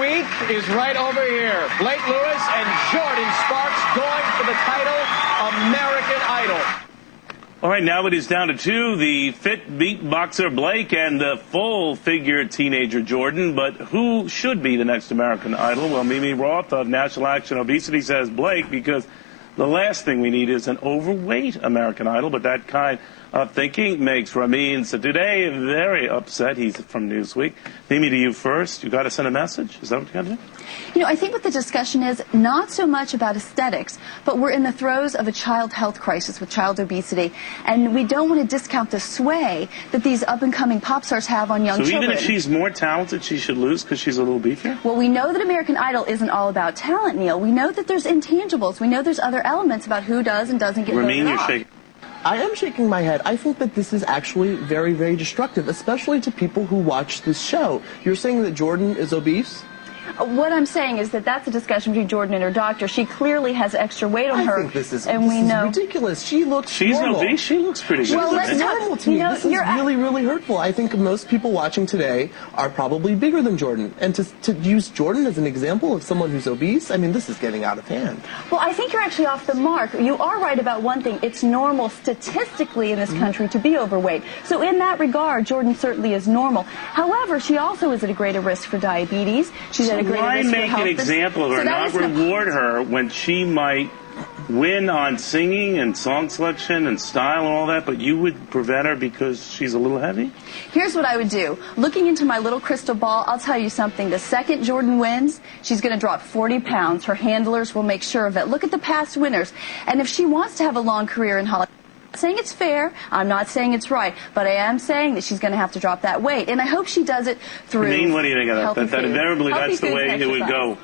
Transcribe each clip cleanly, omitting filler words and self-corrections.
week is right over here. Blake Lewis and Jordin Sparks going for the title, American Idol. All right, now it is down to two, the fit beatboxer Blake and the full-figure teenager Jordin. But who should be the next American Idol? Well, Mimi Roth of National Action Obesity says Blake, because the last thing we need is an overweight American Idol. But that kind of thinking makes Ramin Sadudeh very upset. He's from Newsweek. Mimi, to you first. You got to send a message? Is that what you got to do? You know, I think what the discussion is not so much about aesthetics, but we're in the throes of a child health crisis with child obesity, and we don't want to discount the sway that these up-and-coming pop stars have on young children. So even if she's more talented, she should lose because she's a little beefier? Well, we know that American Idol isn't all about talent, Neil. We know that there's intangibles. We know there's other elements about who does and doesn't get voted Ramin, you're off. shaking. I am shaking my head. I think that this is actually very, very destructive, especially to people who watch this show. You're saying that Jordin is obese? What I'm saying is that that's a discussion between Jordin and her doctor. She clearly has extra weight on her. I think this is ridiculous. She looks She's normal. obese. She looks pretty good. Well, This is normal to me. This is really, really hurtful. I think most people watching today are probably bigger than Jordin. And to use Jordin as an example of someone who's obese, I mean, this is getting out of hand. Well, I think you're actually off the mark. You are right about one thing. It's normal statistically in this country to be overweight. So in that regard, Jordin certainly is normal. However, she also is at a greater risk for diabetes. She's at a greater risk for health. An example of her, not reward her when she might win on singing and song selection and style and all that, but you would prevent her because she's a little heavy? Here's what I would do. Looking into my little crystal ball, I'll tell you something. The second Jordin wins, she's going to drop 40 pounds. Her handlers will make sure of it. Look at the past winners. And if she wants to have a long career in Hollywood, I'm not saying it's fair, I'm not saying it's right, but I am saying that she's going to have to drop that weight. And I hope she does it through what do you think of that? That invariably that's the way it would go.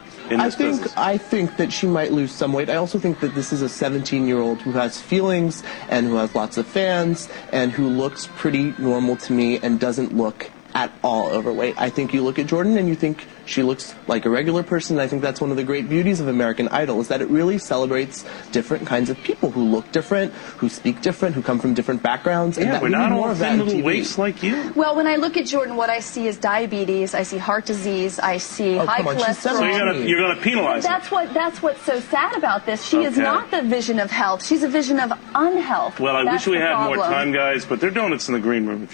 I think that she might lose some weight. I also think that this is a 17-year-old who has feelings and who has lots of fans and who looks pretty normal to me and doesn't look at all overweight. I think you look at Jordin and you think she looks like a regular person. I think that's one of the great beauties of American Idol, is that it really celebrates different kinds of people who look different, who speak different, who come from different backgrounds. Yeah, and we're not all thin little waifs like you. Well, when I look at Jordin, what I see is diabetes, I see heart disease, I see high cholesterol. So you're going to penalize her. That's what's so sad about this. She is not the vision of health. She's a vision of unhealth. Well, I wish we had more time, guys, but they're donuts in the green room.